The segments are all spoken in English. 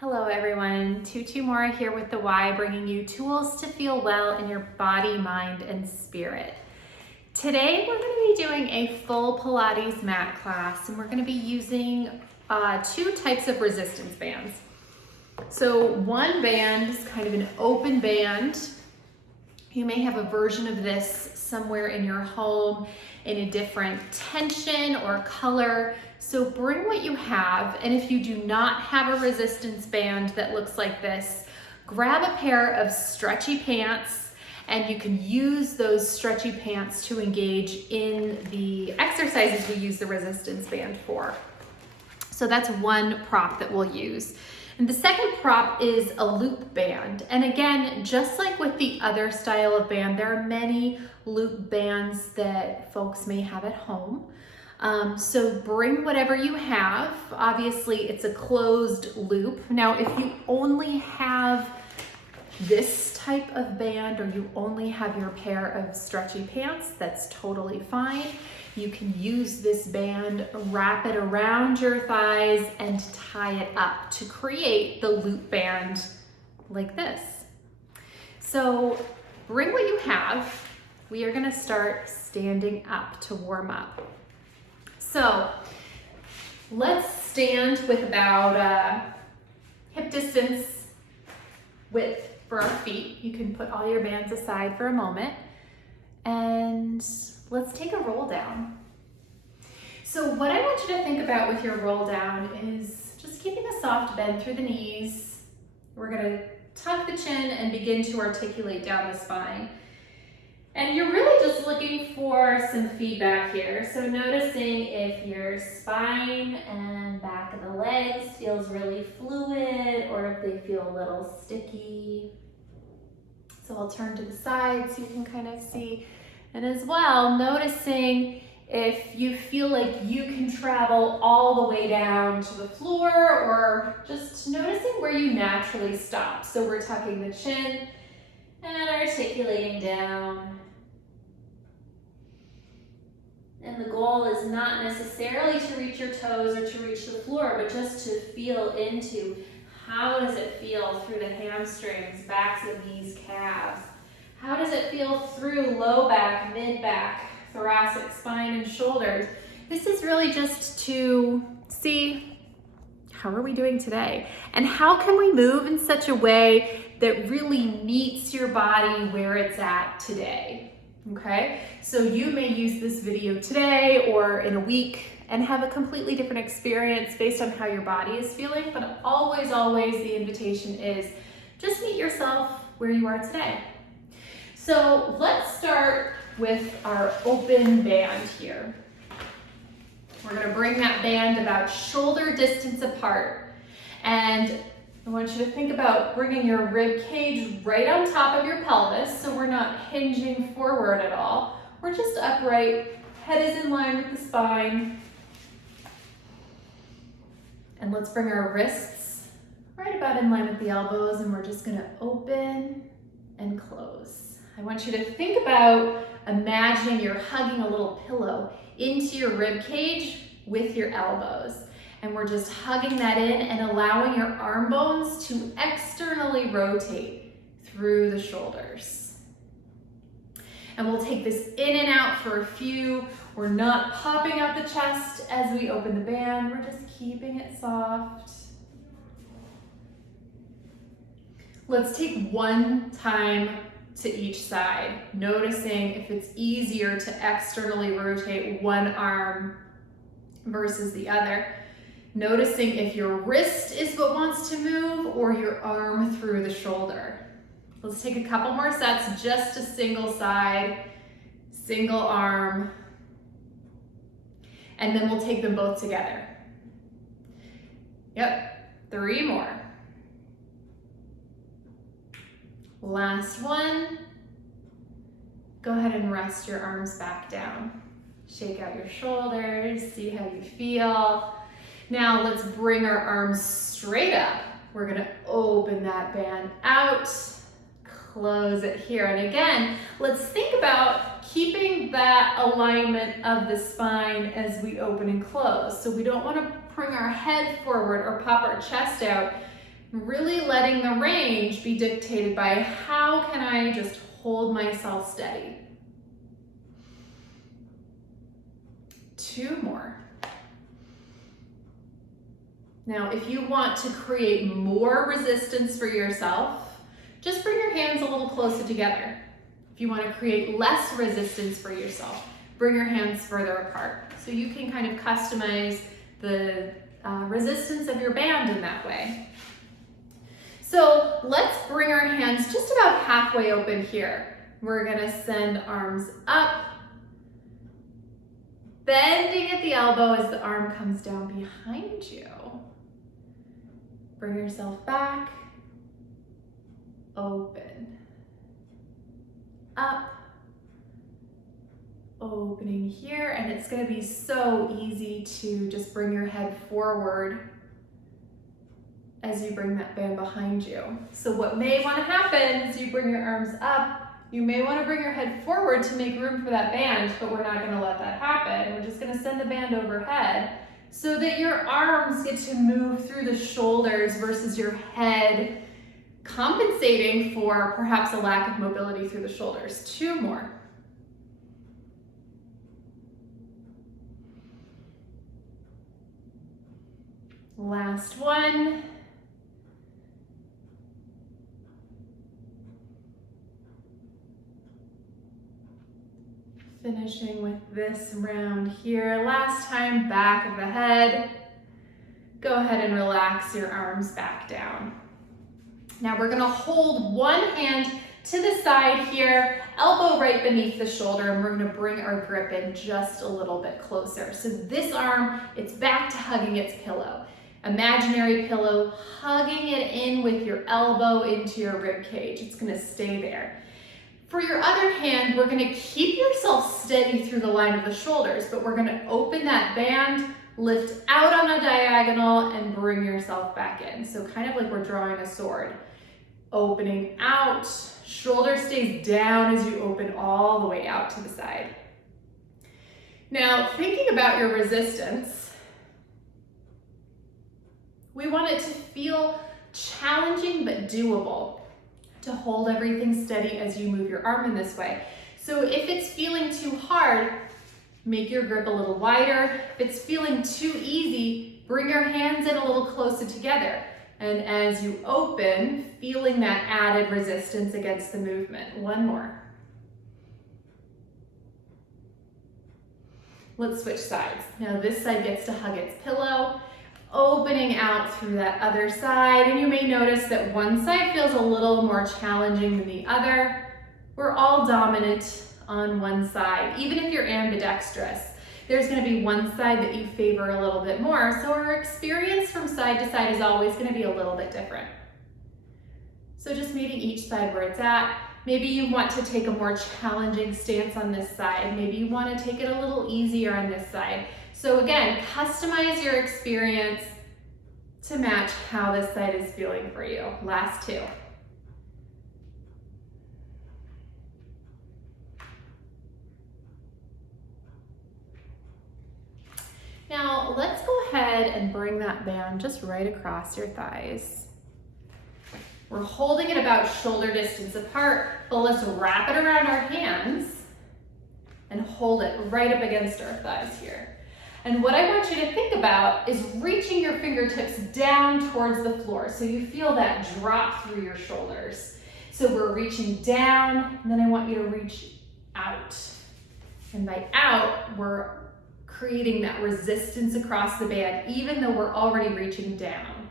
Hello everyone, Tutu Mora here with the Y, bringing you tools to feel well in your body, mind, and spirit. Today we're going to be doing a full Pilates mat class, and we're going to be using two types of resistance bands. So one band is kind of an open band. You may have a version of this somewhere in your home in a different tension or color. So bring what you have, and if you do not have a resistance band that looks like this, grab a pair of stretchy pants, and you can use those stretchy pants to engage in the exercises we use the resistance band for. So that's one prop that we'll use. And the second prop is a loop band. And again, just like with the other style of band, there are many loop bands that folks may have at home. So bring whatever you have. Obviously, it's a closed loop. Now, if you only have this type of band or you only have your pair of stretchy pants, that's totally fine. You can use this band, wrap it around your thighs, and tie it up to create the loop band like this. So bring what you have. We are gonna start standing up to warm up. So let's stand with about hip distance width for our feet. You can put all your bands aside for a moment, and let's take a roll down. So what I want you to think about with your roll down is just keeping a soft bend through the knees. We're gonna tuck the chin and begin to articulate down the spine. And you're really just looking for some feedback here. So noticing if your spine and back of the legs feels really fluid or if they feel a little sticky. So I'll turn to the side so you can kind of see. And as well, noticing if you feel like you can travel all the way down to the floor, or just noticing where you naturally stop. So we're tucking the chin and articulating down. And the goal is not necessarily to reach your toes or to reach the floor, but just to feel into how does it feel through the hamstrings, backs of knees, calves. How does it feel through low back, mid back, thoracic, spine, and shoulders? This is really just to see how are we doing today? And how can we move in such a way that really meets your body where it's at today? Okay, so you may use this video today or in a week and have a completely different experience based on how your body is feeling, but always the invitation is just meet yourself where you are today. So let's start with our open band here. We're gonna bring that band about shoulder distance apart, and I want you to think about bringing your rib cage right on top of your pelvis, so we're not hinging forward at all. We're just upright, head is in line with the spine. And let's bring our wrists right about in line with the elbows, and we're just gonna open and close. I want you to think about imagining you're hugging a little pillow into your rib cage with your elbows. And we're just hugging that in and allowing your arm bones to externally rotate through the shoulders. And we'll take this in and out for a few. We're not popping out the chest as we open the band. We're just keeping it soft. Let's take one time to each side, noticing if it's easier to externally rotate one arm versus the other. Noticing if your wrist is what wants to move or your arm through the shoulder. Let's take a couple more sets, just a single side, single arm, and then we'll take them both together. Yep, 3 more. Last one. Go ahead and rest your arms back down. Shake out your shoulders, see how you feel. Now let's bring our arms straight up. We're gonna open that band out, close it here. And again, let's think about keeping that alignment of the spine as we open and close. So we don't wanna bring our head forward or pop our chest out. Really letting the range be dictated by how can I just hold myself steady. 2 more. Now, if you want to create more resistance for yourself, just bring your hands a little closer together. If you want to create less resistance for yourself, bring your hands further apart. So you can kind of customize the resistance of your band in that way. So let's bring our hands just about halfway open here. We're gonna send arms up, bending at the elbow as the arm comes down behind you. Bring yourself back, open, up, opening here, and it's gonna be so easy to just bring your head forward as you bring that band behind you. So what may want to happen is you bring your arms up, you may want to bring your head forward to make room for that band, but we're not going to let that happen. We're just going to send the band overhead so that your arms get to move through the shoulders versus your head compensating for perhaps a lack of mobility through the shoulders. 2 more. Last one. Finishing with this round here. Last time, back of the head. Go ahead and relax your arms back down. Now we're gonna hold one hand to the side here, elbow right beneath the shoulder, and we're gonna bring our grip in just a little bit closer. So this arm, it's back to hugging its pillow. Imaginary pillow, hugging it in with your elbow into your rib cage. It's gonna stay there. For your other hand, we're gonna keep yourself steady through the line of the shoulders, but we're gonna open that band, lift out on a diagonal, and bring yourself back in. So kind of like we're drawing a sword. Opening out, shoulder stays down as you open all the way out to the side. Now, thinking about your resistance, we want it to feel challenging but doable. To hold everything steady as you move your arm in this way. So if it's feeling too hard, make your grip a little wider. If it's feeling too easy, bring your hands in a little closer together. And as you open, feeling that added resistance against the movement. 1 more. Let's switch sides. Now this side gets to hug its pillow. Opening out through that other side, and you may notice that one side feels a little more challenging than the other. We're all dominant on one side, even if you're ambidextrous. There's going to be one side that you favor a little bit more, so our experience from side to side is always going to be a little bit different. So just meeting each side where it's at. Maybe you want to take a more challenging stance on this side. Maybe you want to take it a little easier on this side. So again, customize your experience to match how this side is feeling for you. Last 2. Now let's go ahead and bring that band just right across your thighs. We're holding it about shoulder distance apart, but let's wrap it around our hands and hold it right up against our thighs here. And what I want you to think about is reaching your fingertips down towards the floor so you feel that drop through your shoulders. So we're reaching down, and then I want you to reach out. And by out, we're creating that resistance across the band, even though we're already reaching down.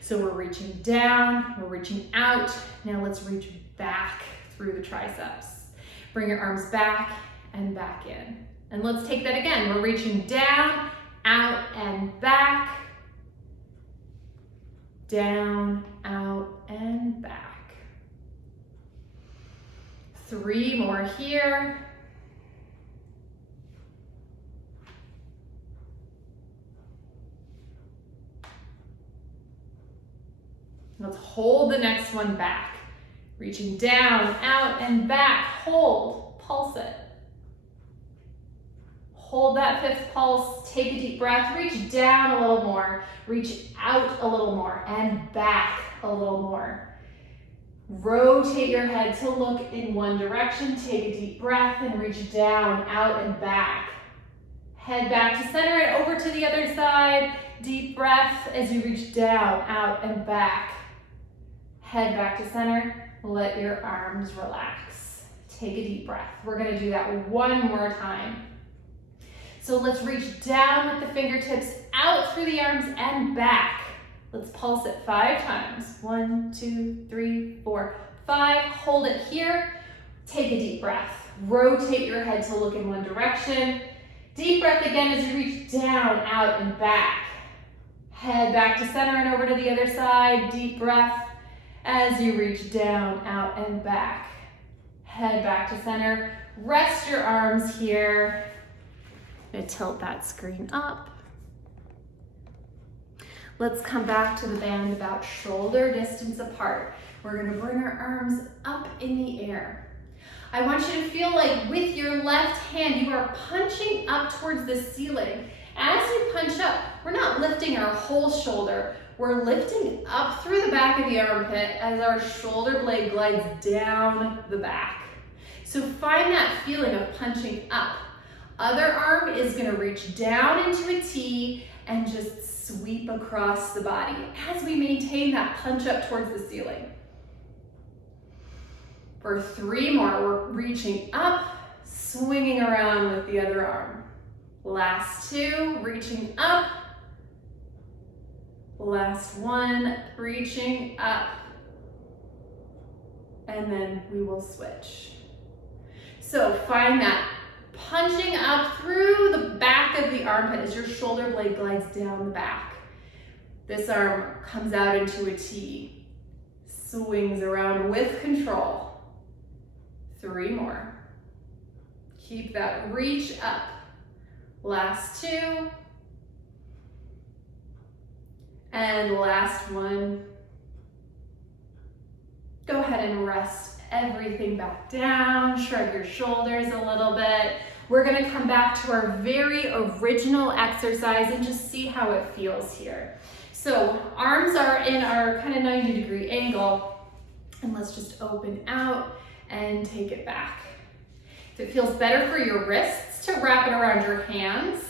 So we're reaching down, we're reaching out. Now let's reach back through the triceps. Bring your arms back and back in. And let's take that again. We're reaching down, out, and back. Down, out, and back. 3 more here. Let's hold the next one back. Reaching down, out, and back. Hold, pulse it. Hold that 5th pulse, take a deep breath, reach down a little more, reach out a little more, and back a little more. Rotate your head to look in one direction. Take a deep breath and reach down, out, and back. Head back to center and over to the other side. Deep breath as you reach down, out, and back. Head back to center. Let your arms relax. Take a deep breath. We're going to do that one more time. So let's reach down with the fingertips out through the arms and back. Let's pulse it 5 times. 1, 2, 3, 4, 5. Hold it here. Take a deep breath. Rotate your head to look in one direction. Deep breath again as you reach down, out, and back. Head back to center and over to the other side. Deep breath as you reach down, out, and back. Head back to center. Rest your arms here. I'm going to tilt that screen up. Let's come back to the band about shoulder distance apart. We're going to bring our arms up in the air. I want you to feel like with your left hand, you are punching up towards the ceiling. As you punch up, we're not lifting our whole shoulder. We're lifting up through the back of the armpit as our shoulder blade glides down the back. So find that feeling of punching up. Other arm is going to reach down into a T and just sweep across the body as we maintain that punch up towards the ceiling. For 3 more, we're reaching up, swinging around with the other arm. Last 2, reaching up. Last 1, reaching up. And then we will switch. So find that punching up through the back of the armpit as your shoulder blade glides down the back. This arm comes out into a T, swings around with control. 3 more. Keep that reach up. Last 2. And last 1. Go ahead and rest everything back down. Shrug your shoulders a little bit. We're going to come back to our very original exercise and just see how it feels here. So arms are in our kind of 90-degree angle, and let's just open out and take it back. If it feels better for your wrists to wrap it around your hands,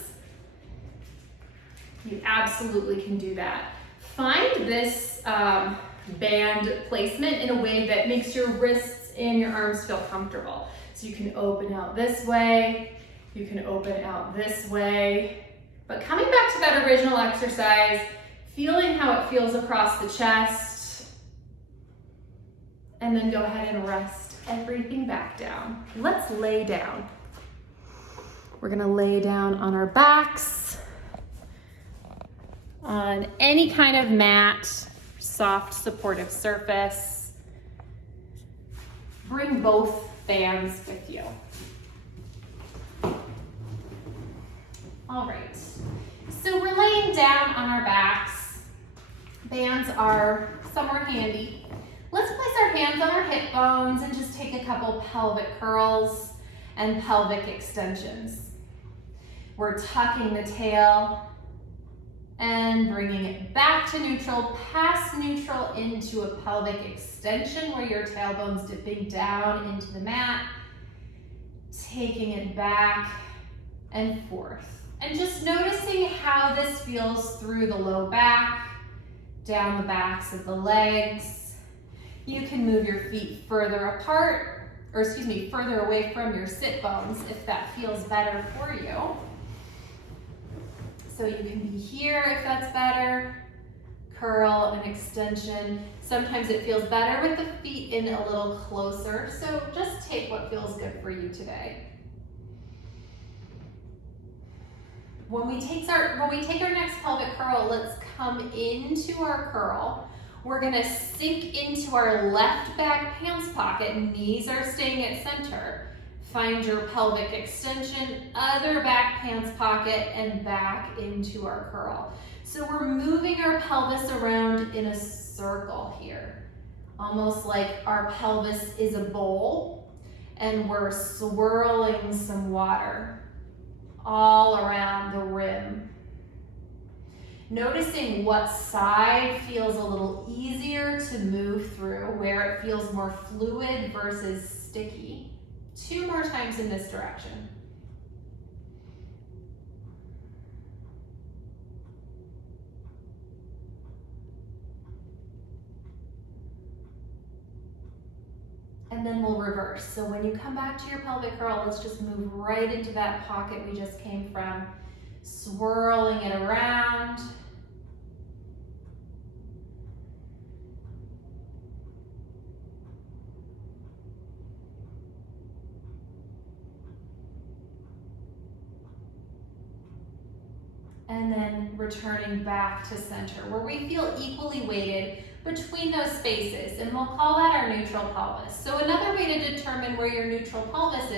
you absolutely can do that. Find this band placement in a way that makes your wrists and your arms feel comfortable. So you can open out this way, you can open out this way, but coming back to that original exercise, feeling how it feels across the chest, and then go ahead and rest everything back down. Let's lay down. We're gonna lay down on our backs, on any kind of mat, soft supportive surface. Bring both bands with you. All right, so we're laying down on our backs. Bands are somewhere handy. Let's place our hands on our hip bones and just take a couple pelvic curls and pelvic extensions. We're tucking the tail and bringing it back to neutral, past neutral into a pelvic extension where your tailbone's dipping down into the mat, taking it back and forth. And just noticing how this feels through the low back, down the backs of the legs. You can move your feet further apart, or excuse me, further away from your sit bones if that feels better for you. So you can be here if that's better. Curl and extension. Sometimes it feels better with the feet in a little closer, so just take what feels good for you today. When we take our next pelvic curl, let's come into our curl. We're gonna sink into our left back pants pocket. Knees are staying at center. Find your pelvic extension, other back pants pocket, and back into our curl. So we're moving our pelvis around in a circle here, almost like our pelvis is a bowl, and we're swirling some water all around the rim. Noticing what side feels a little easier to move through, where it feels more fluid versus sticky. 2 more times in this direction. And then we'll reverse. So when you come back to your pelvic curl, let's just move right into that pocket we just came from, swirling it around. And then returning back to center, where we feel equally weighted between those spaces, and we'll call that our neutral pelvis. So another way to determine where your neutral pelvis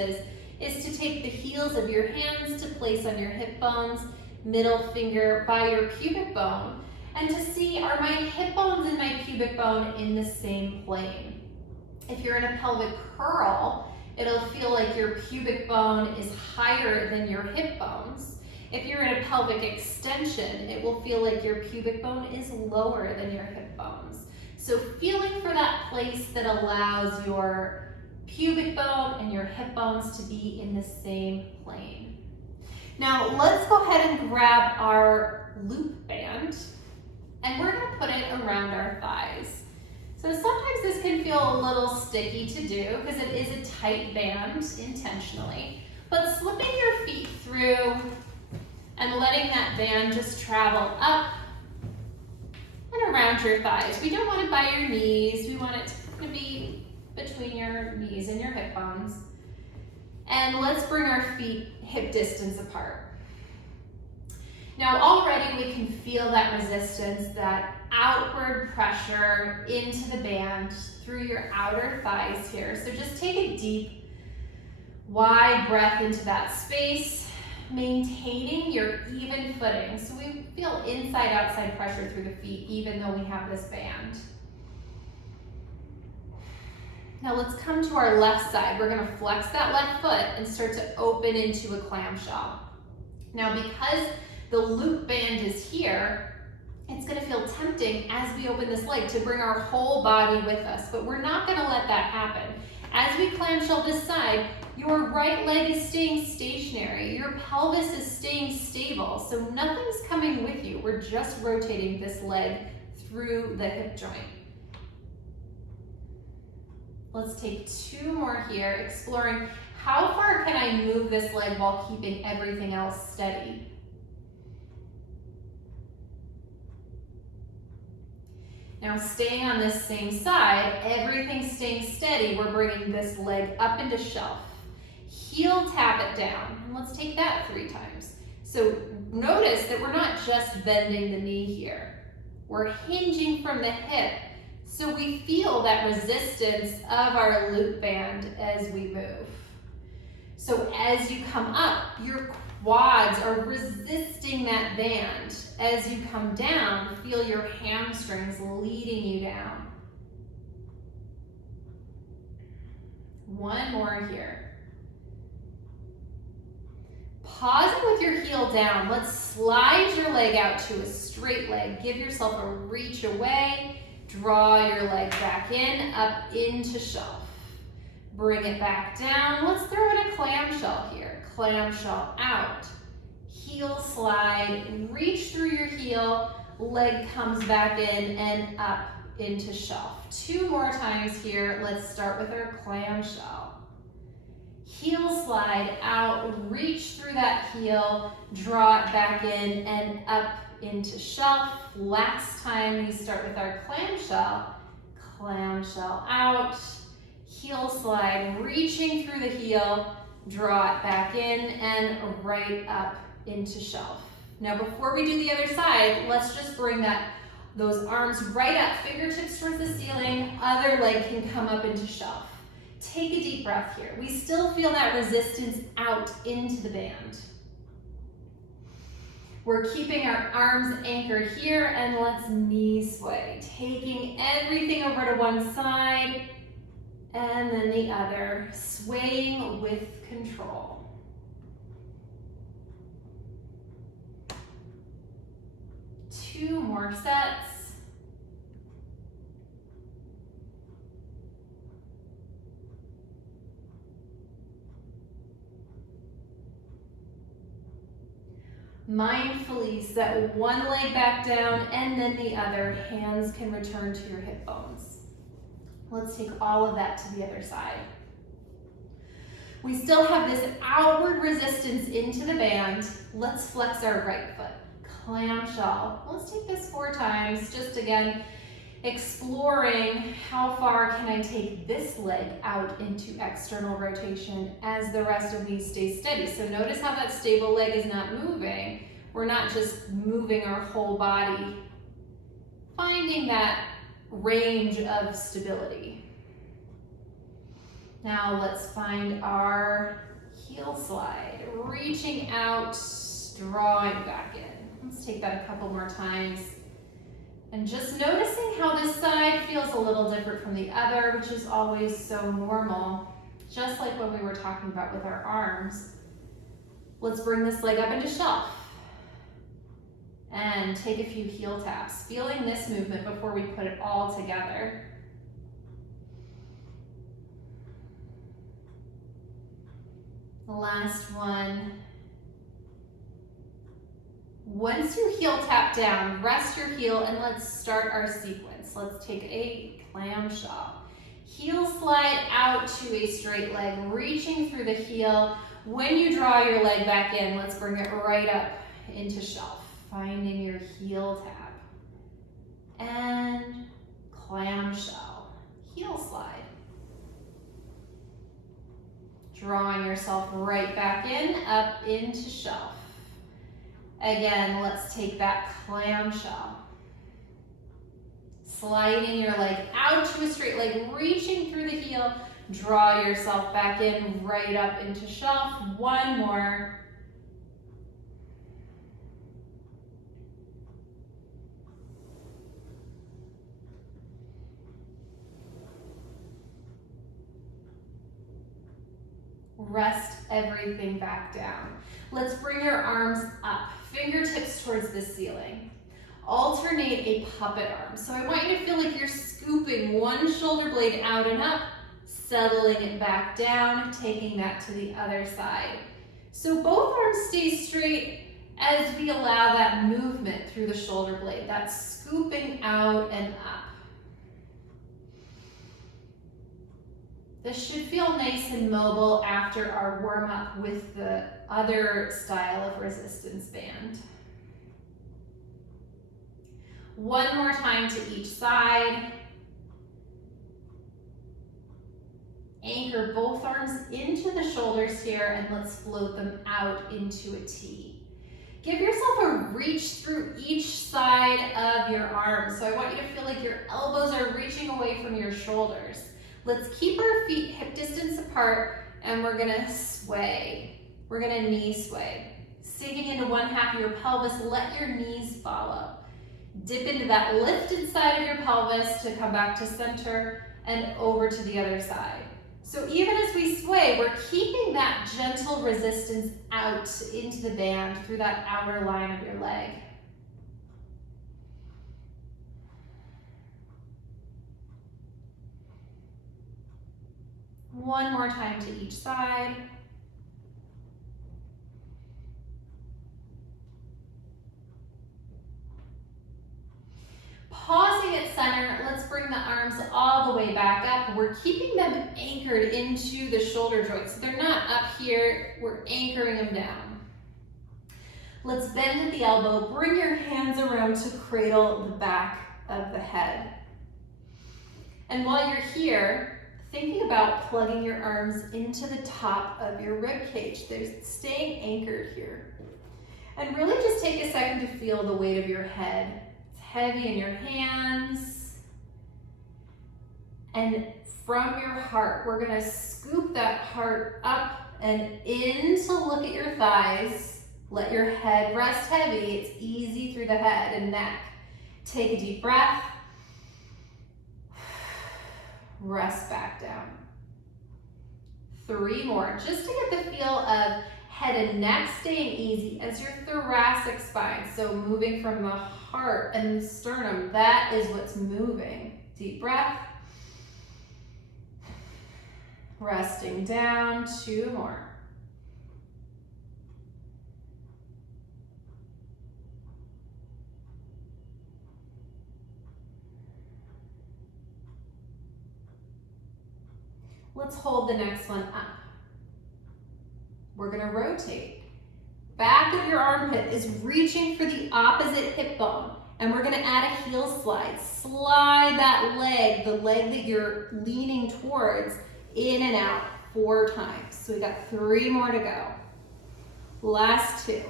is to take the heels of your hands to place on your hip bones, middle finger by your pubic bone, and to see, are my hip bones and my pubic bone in the same plane? If you're in a pelvic curl, it'll feel like your pubic bone is higher than your hip bones. If you're in a pelvic extension, it will feel like your pubic bone is lower than your hip bones. So feeling for that place that allows your pubic bone and your hip bones to be in the same plane. Now let's go ahead and grab our loop band, and we're gonna put it around our thighs. So sometimes this can feel a little sticky to do because it is a tight band intentionally, but slipping your feet through and letting that band just travel up and around your thighs. We don't want it by your knees. We want it to be between your knees and your hip bones. And let's bring our feet hip distance apart. Now already we can feel that resistance, that outward pressure into the band through your outer thighs here. So just take a deep, wide breath into that space, maintaining your even footing. So we feel inside-outside pressure through the feet even though we have this band. Now let's come to our left side. We're gonna flex that left foot and start to open into a clamshell. Now because the loop band is here, it's gonna feel tempting as we open this leg to bring our whole body with us, but we're not gonna let that happen. As we clamshell this side, your right leg is staying stationary. Your pelvis is staying stable, so nothing's coming with you. We're just rotating this leg through the hip joint. Let's take 2 more here, exploring how far can I move this leg while keeping everything else steady. Now staying on this same side, everything staying steady, we're bringing this leg up into shelf. Heel tap it down, and let's take that 3 times. So notice that we're not just bending the knee here. We're hinging from the hip, so we feel that resistance of our loop band as we move. So as you come up, your quads are resisting that band. As you come down, feel your hamstrings leading you down. 1 more here. Pausing with your heel down, let's slide your leg out to a straight leg. Give yourself a reach away. Draw your leg back in, up into shelf. Bring it back down. Let's throw in a clamshell here. Clamshell out. Heel slide, reach through your heel, leg comes back in and up into shelf. 2 more times here. Let's start with our clamshell. Heel slide out, reach through that heel, draw it back in and up into shelf. Last time we start with our clamshell. Clamshell out, heel slide, reaching through the heel, draw it back in and right up into shelf. Now before we do the other side, let's just bring those arms right up, fingertips towards the ceiling, other leg can come up into shelf. Take a deep breath here. We still feel that resistance out into the band. We're keeping our arms anchored here, and let's knee sway. Taking everything over to one side and then the other, swaying with control. 2 more sets. Mindfully set one leg back down and then the other. Hands can return to your hip bones. Let's take all of that to the other side. We still have this outward resistance into the band. Let's flex our right foot. Clamshell. Let's take this 4 times. Just again, exploring how far can I take this leg out into external rotation as the rest of me stays steady. So notice how that stable leg is not moving. We're not just moving our whole body. Finding that range of stability. Now let's find our heel slide. Reaching out, drawing back in. Let's take that a couple more times. And just noticing how this side feels a little different from the other, which is always so normal. Just like when we were talking about with our arms. Let's bring this leg up into shelf. And take a few heel taps. Feeling this movement before we put it all together. The last one. Once you heel tap down, rest your heel and let's start our sequence. Let's take a clamshell. Heel slide out to a straight leg, reaching through the heel. When you draw your leg back in, let's bring it right up into shelf, finding your heel tap. And clamshell, heel slide. Drawing yourself right back in, up into shelf. Again, let's take that clamshell. Sliding your leg out to a straight leg, reaching through the heel. Draw yourself back in, right up into shelf. One more. Rest everything back down. Let's bring your arms up, fingertips towards the ceiling. Alternate a puppet arm. So I want you to feel like you're scooping one shoulder blade out and up, settling it back down, taking that to the other side. So both arms stay straight as we allow that movement through the shoulder blade, that scooping out and up. This should feel nice and mobile after our warm-up with the other style of resistance band. One more time to each side. Anchor both arms into the shoulders here and let's float them out into a T. Give yourself a reach through each side of your arms. So I want you to feel like your elbows are reaching away from your shoulders. Let's keep our feet hip distance apart and we're gonna sway. We're gonna knee sway. Sinking into one half of your pelvis, let your knees follow. Dip into that lifted side of your pelvis to come back to center and over to the other side. So even as we sway, we're keeping that gentle resistance out into the band through that outer line of your leg. One more time to each side. Pausing at center, let's bring the arms all the way back up. We're keeping them anchored into the shoulder joints. So they're not up here, we're anchoring them down. Let's bend at the elbow, bring your hands around to cradle the back of the head. And while you're here, thinking about plugging your arms into the top of your rib cage. They're staying anchored here. And really just take a second to feel the weight of your head. It's heavy in your hands. And from your heart, we're gonna scoop that heart up and in to look at your thighs. Let your head rest heavy. It's easy through the head and neck. Take a deep breath. Rest back down. 3 more, just to get the feel of Head and neck staying easy as your thoracic spine. So moving from the heart and the sternum, that is what's moving. Deep breath. Resting down, 2 more. Let's hold the next one up. We're gonna rotate. Back of your armpit is reaching for the opposite hip bone, and we're gonna add a heel slide. Slide that leg, the leg that you're leaning towards, in and out 4 times. So we got 3 more to go. Last 2.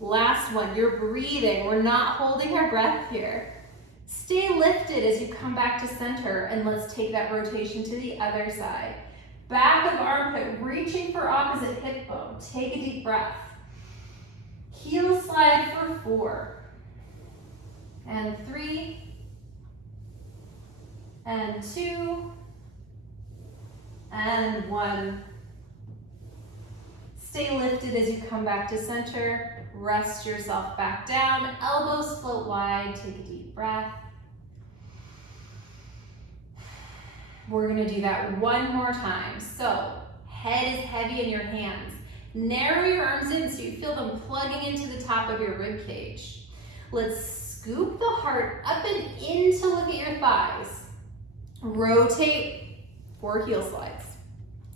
Last one, you're breathing. We're not holding our breath here. Stay lifted as you come back to center, and let's take that rotation to the other side. Back of armpit, reaching for opposite hip bone. Take a deep breath. Heel slide for 4. And 3. And 2. And 1. Stay lifted as you come back to center. Rest yourself back down. Elbows float wide. Take a deep breath. We're gonna do that 1 more time. So, head is heavy in your hands. Narrow your arms in so you feel them plugging into the top of your rib cage. Let's scoop the heart up and in to look at your thighs. Rotate for heel slides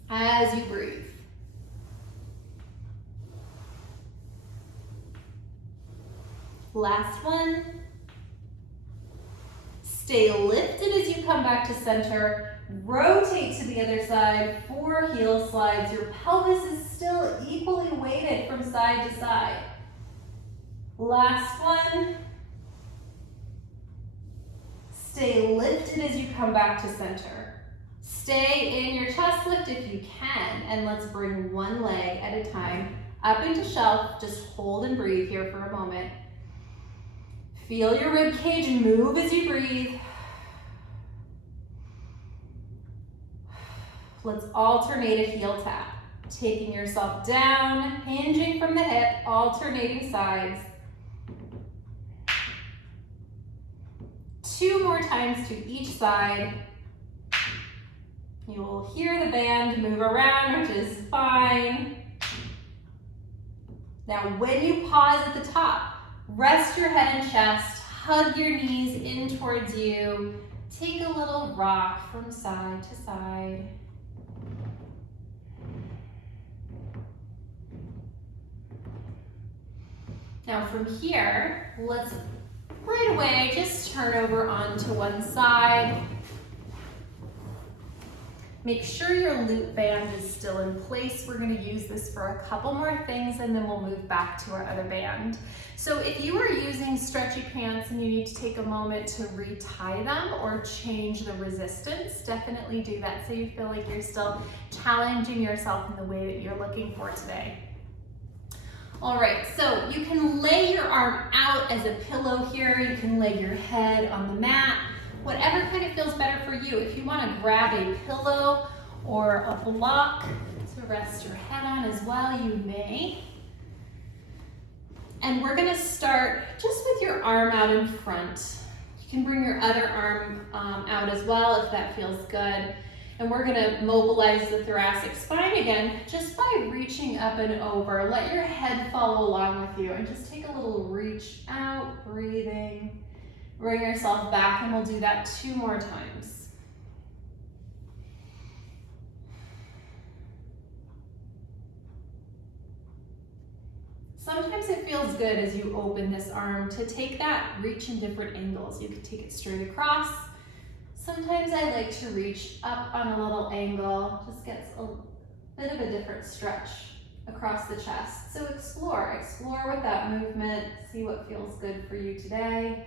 as you breathe. Last one. Stay lifted as you come back to center. Rotate to the other side for heel slides. Your pelvis is still equally weighted from side to side. Last one. Stay lifted as you come back to center. Stay in your chest lift if you can, and let's bring one leg at a time up into shelf. Just hold and breathe here for a moment. Feel your rib cage move as you breathe. Let's alternate a heel tap. Taking yourself down, hinging from the hip, alternating sides. 2 more times to each side. You will hear the band move around, which is fine. Now, when you pause at the top, rest your head and chest, hug your knees in towards you. Take a little rock from side to side. Now from here, let's right away just turn over onto one side. Make sure your glute band is still in place. We're going to use this for a couple more things and then we'll move back to our other band. So if you are using stretchy pants and you need to take a moment to retie them or change the resistance, definitely do that so you feel like you're still challenging yourself in the way that you're looking for today. All right, so you can lay your arm out as a pillow here. You can lay your head on the mat. Whatever kind of feels better for you. If you want to grab a pillow or a block to rest your head on as well, you may. And we're going to start just with your arm out in front. You can bring your other arm out as well if that feels good. And we're going to mobilize the thoracic spine again just by reaching up and over. Let your head follow along with you and just take a little reach out, breathing. Bring yourself back, and we'll do that 2 more times. Sometimes it feels good as you open this arm to take that reach in different angles. You could take it straight across. Sometimes I like to reach up on a little angle, just gets a bit of a different stretch across the chest. So explore with that movement, see what feels good for you today.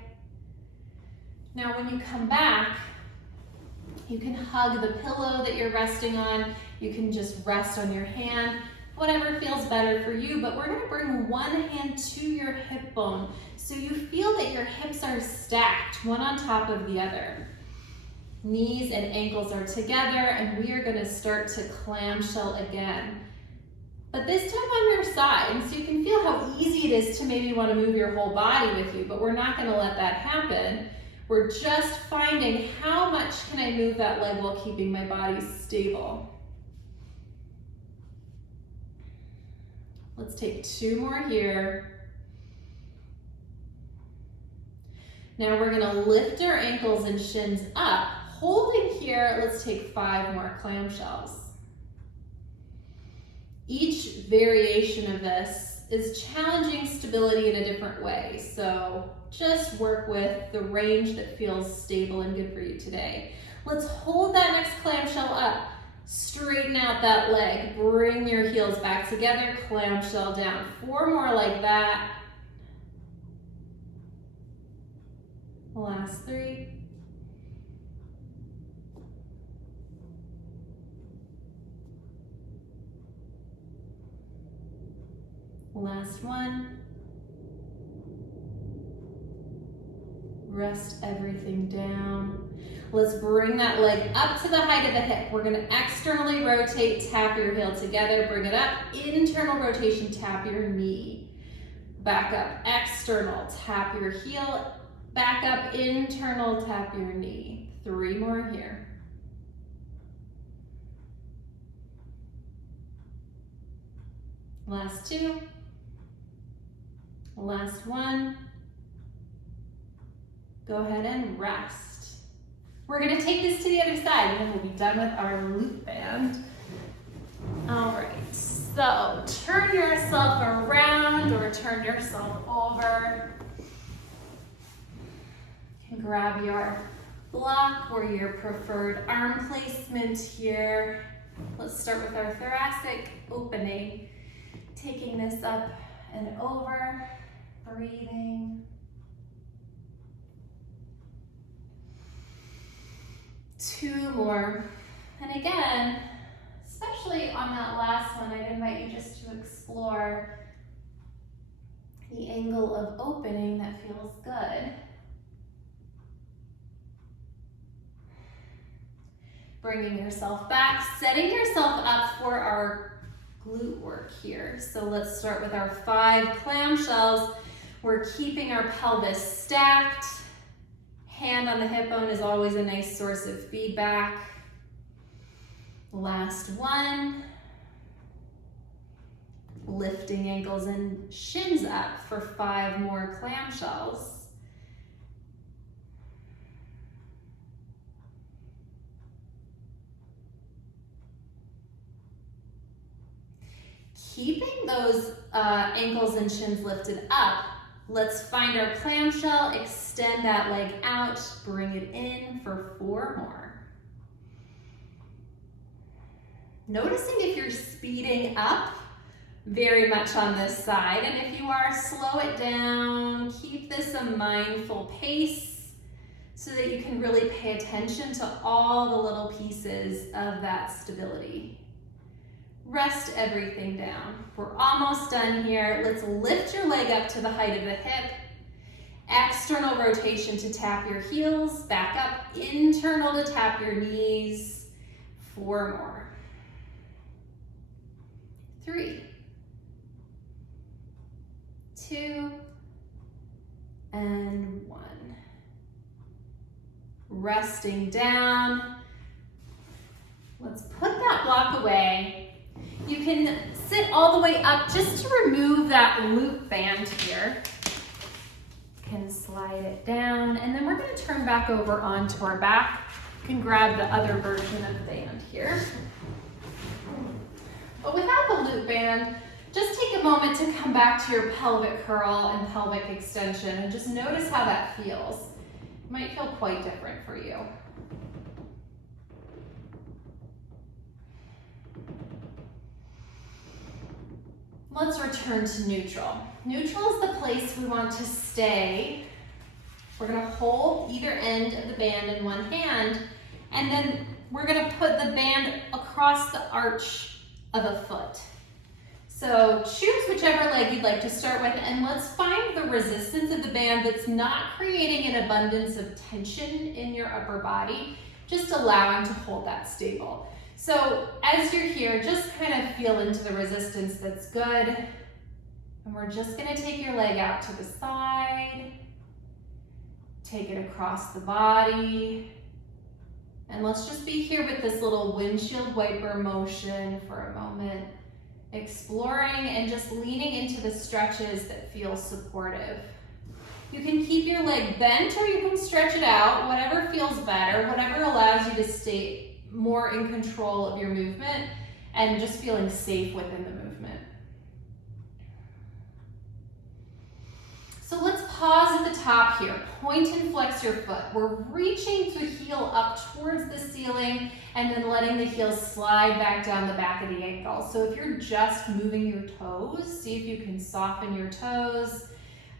Now when you come back, you can hug the pillow that you're resting on. You can just rest on your hand, whatever feels better for you, but we're gonna bring one hand to your hip bone so you feel that your hips are stacked, one on top of the other. Knees and ankles are together, and we are gonna start to clamshell again. but this time on your side, so you can feel how easy it is to maybe want to move your whole body with you, but we're not going to let that happen. We're just finding how much can I move that leg while keeping my body stable. Let's take 2 more here. Now we're gonna lift our ankles and shins up. Holding here, let's take 5 more clamshells. Each variation of this is challenging stability in a different way. So just work with the range that feels stable and good for you today. Let's hold that next clamshell up. Straighten out that leg. Bring your heels back together, clamshell down. 4 more like that. Last 3. Last 1. Rest everything down. Let's bring that leg up to the height of the hip. We're gonna externally rotate, tap your heel together, bring it up. Internal rotation, tap your knee. Back up, external, tap your heel. Back up, internal, tap your knee. 3 more here. Last 2. Last 1. Go ahead and rest. We're gonna take this to the other side and then we'll be done with our glute band. All right, so turn yourself around or turn yourself over. Grab your block or your preferred arm placement here. Let's start with our thoracic opening. Taking this up and over, breathing. 2 more. And again, especially on that last one, I'd invite you just to explore the angle of opening that feels good. Bringing yourself back, setting yourself up for our glute work here. So let's start with our 5 clamshells. We're keeping our pelvis stacked. Hand on the hip bone is always a nice source of feedback. Last 1. Lifting ankles and shins up for 5 more clamshells. Keeping those ankles and shins lifted up, let's find our clamshell, extend that leg out, bring it in for 4 more. Noticing if you're speeding up very much on this side, and if you are, slow it down, keep this a mindful pace so that you can really pay attention to all the little pieces of that stability. Rest everything down. We're almost done here. Let's lift your leg up to the height of the hip. External rotation to tap your heels. Back up, internal to tap your knees. 4 more. 3. 2. And 1. Resting down. Let's put that block away. You can sit all the way up just to remove that loop band here. You can slide it down, and then we're going to turn back over onto our back. You can grab the other version of the band here. But without the loop band, just take a moment to come back to your pelvic curl and pelvic extension and just notice how that feels. It might feel quite different for you. Let's return to neutral. Neutral is the place we want to stay. We're gonna hold either end of the band in one hand, and then we're gonna put the band across the arch of a foot. So choose whichever leg you'd like to start with, and let's find the resistance of the band that's not creating an abundance of tension in your upper body, just allowing to hold that stable. So as you're here, just kind of feel into the resistance. That's good. And we're just gonna take your leg out to the side, take it across the body, and let's just be here with this little windshield wiper motion for a moment, exploring and just leaning into the stretches that feel supportive. You can keep your leg bent or you can stretch it out, whatever feels better, whatever allows you to stay more in control of your movement and just feeling safe within the movement. So let's pause at the top here. Point and flex your foot. We're reaching the heel up towards the ceiling and then letting the heel slide back down the back of the ankle. So if you're just moving your toes, see if you can soften your toes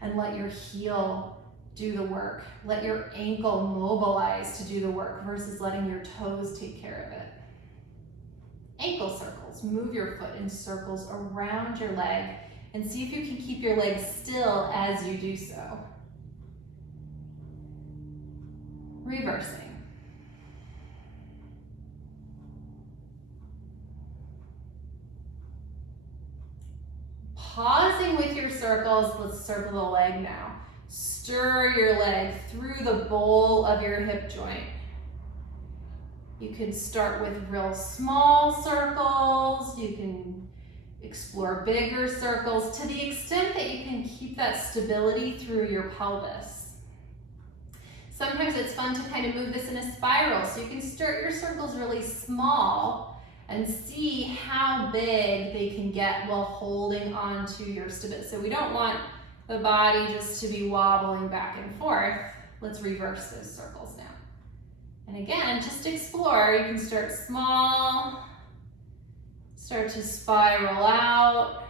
and let your heel do the work. Let your ankle mobilize to do the work versus letting your toes take care of it. Ankle circles. Move your foot in circles around your leg and see if you can keep your leg still as you do so. Reversing. Pausing with your circles, let's circle the leg now. Stir your leg through the bowl of your hip joint. You can start with real small circles. You can explore bigger circles to the extent that you can keep that stability through your pelvis. Sometimes it's fun to kind of move this in a spiral, so you can start your circles really small and see how big they can get while holding on to your stability. So we don't want the body just to be wobbling back and forth. Let's reverse those circles now. And again, just explore. You can start small, start to spiral out.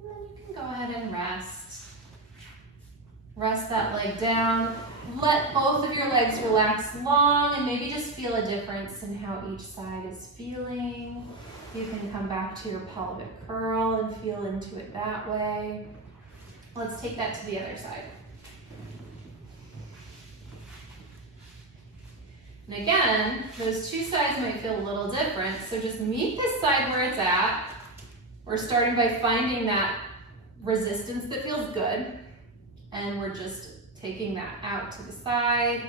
And then you can go ahead and rest. Rest that leg down. Let both of your legs relax long and maybe just feel a difference in how each side is feeling. You can come back to your pelvic curl and feel into it that way. Let's take that to the other side. And again, those two sides might feel a little different, so just meet this side where it's at. We're starting by finding that resistance that feels good, and we're just taking that out to the side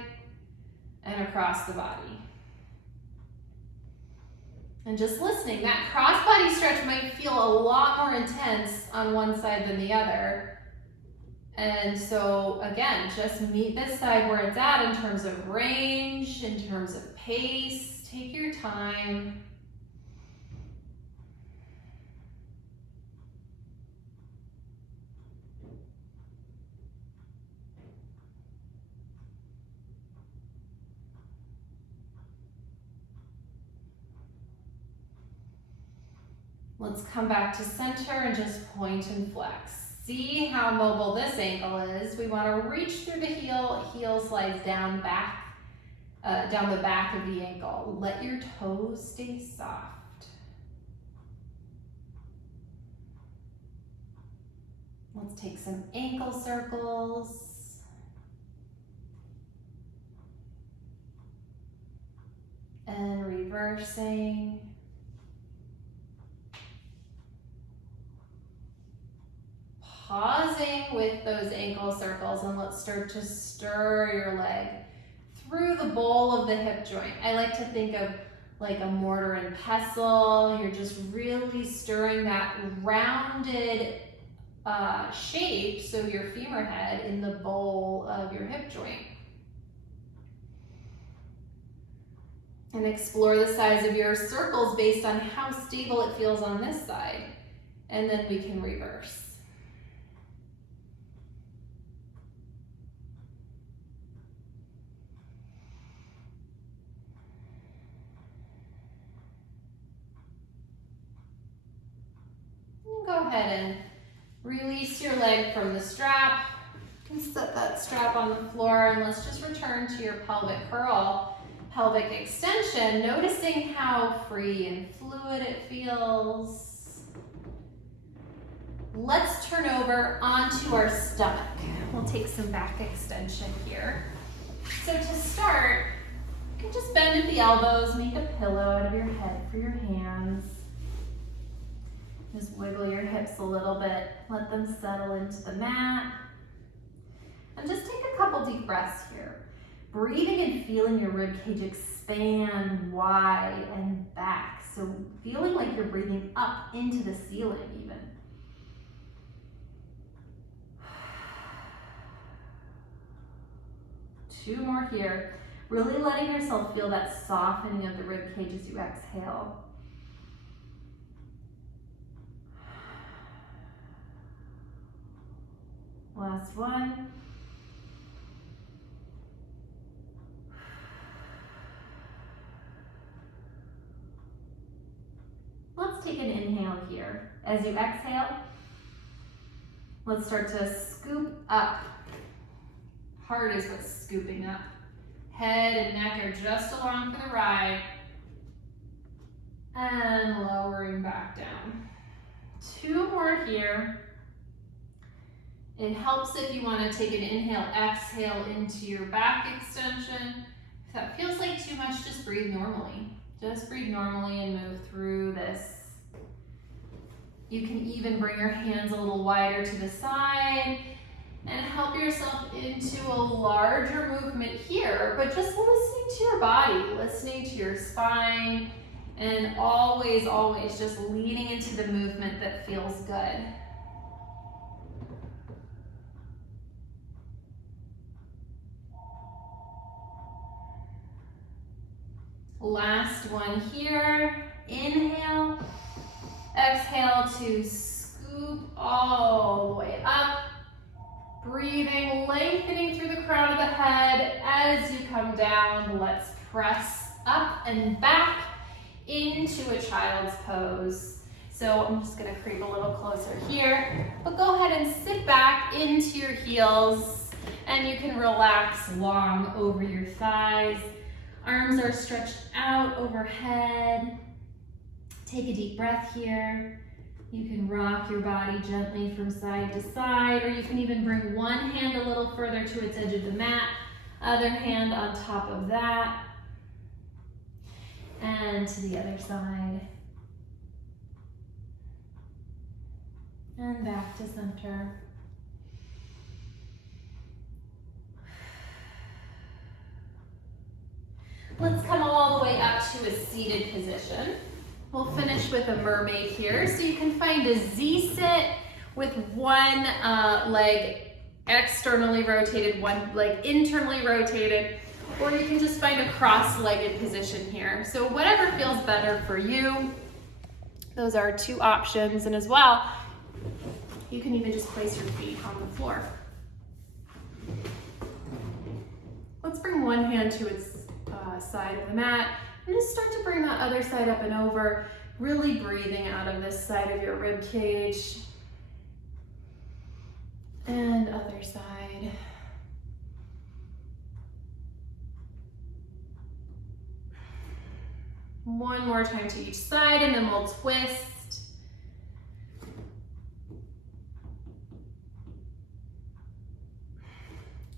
and across the body. And just listening, that cross-body stretch might feel a lot more intense on one side than the other. And so again, just meet this side where it's at in terms of range, in terms of pace. Take your time. Let's come back to center and just point and flex. See how mobile this ankle is. We want to reach through the heel slides down the back of the ankle. Let your toes stay soft. Let's take some ankle circles. And reversing. Pausing with those ankle circles, and let's start to stir your leg through the bowl of the hip joint. I like to think of like a mortar and pestle. You're just really stirring that rounded shape, so your femur head in the bowl of your hip joint. And explore the size of your circles based on how stable it feels on this side. And then we can reverse. Go ahead and release your leg from the strap. You can set that strap on the floor, and let's just return to your pelvic curl, pelvic extension, noticing how free and fluid it feels. Let's turn over onto our stomach. We'll take some back extension here. So to start, you can just bend at the elbows, make a pillow out of your head for your hands. Just wiggle your hips a little bit, let them settle into the mat. And just take a couple deep breaths here. Breathing and feeling your rib cage expand wide and back. So feeling like you're breathing up into the ceiling even. Two more here. Really letting yourself feel that softening of the rib cage as you exhale. Last one. Let's take an inhale here. As you exhale, let's start to scoop up. Heart is what's scooping up. Head and neck are just along for the ride. And lowering back down. Two more here. It helps if you want to take an inhale, exhale into your back extension. If that feels like too much, just breathe normally. Just breathe normally and move through this. You can even bring your hands a little wider to the side and help yourself into a larger movement here, but just listening to your body, listening to your spine, and always, always just leaning into the movement that feels good. Last one here. Inhale, exhale to scoop all the way up. Breathing, lengthening through the crown of the head. As you come down, let's press up and back into a child's pose. So I'm just gonna creep a little closer here, but go ahead and sit back into your heels and you can relax long over your thighs. Arms are stretched out overhead. Take a deep breath here. You can rock your body gently from side to side, or you can even bring one hand a little further to its edge of the mat, other hand on top of that, and to the other side. And back to center. Let's come all the way up to a seated position. We'll finish with a mermaid here. So you can find a Z-sit with one leg externally rotated, one leg internally rotated, or you can just find a cross-legged position here. So whatever feels better for you. Those are two options. And as well, you can even just place your feet on the floor. Let's bring one hand to its side of the mat and just start to bring that other side up and over, really breathing out of this side of your rib cage. And other side. One more time to each side and then we'll twist.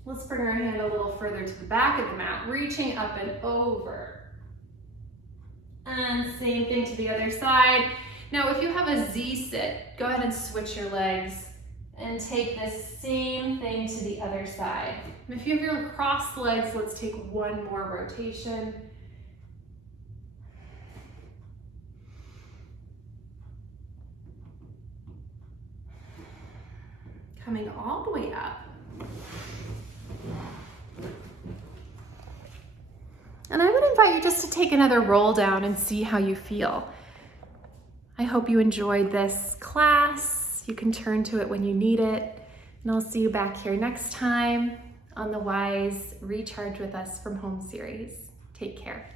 Let's bring our hand a little further to the back of the mat, reaching up and over. And same thing to the other side. Now, if you have a Z-sit, go ahead and switch your legs and take this same thing to the other side. And if you have your crossed legs, let's take one more rotation. Coming all the way up. And I would invite you just to take another roll down and see how you feel. I hope you enjoyed this class. You can turn to it when you need it. And I'll see you back here next time on the Wise Recharge with Us from Home series. Take care.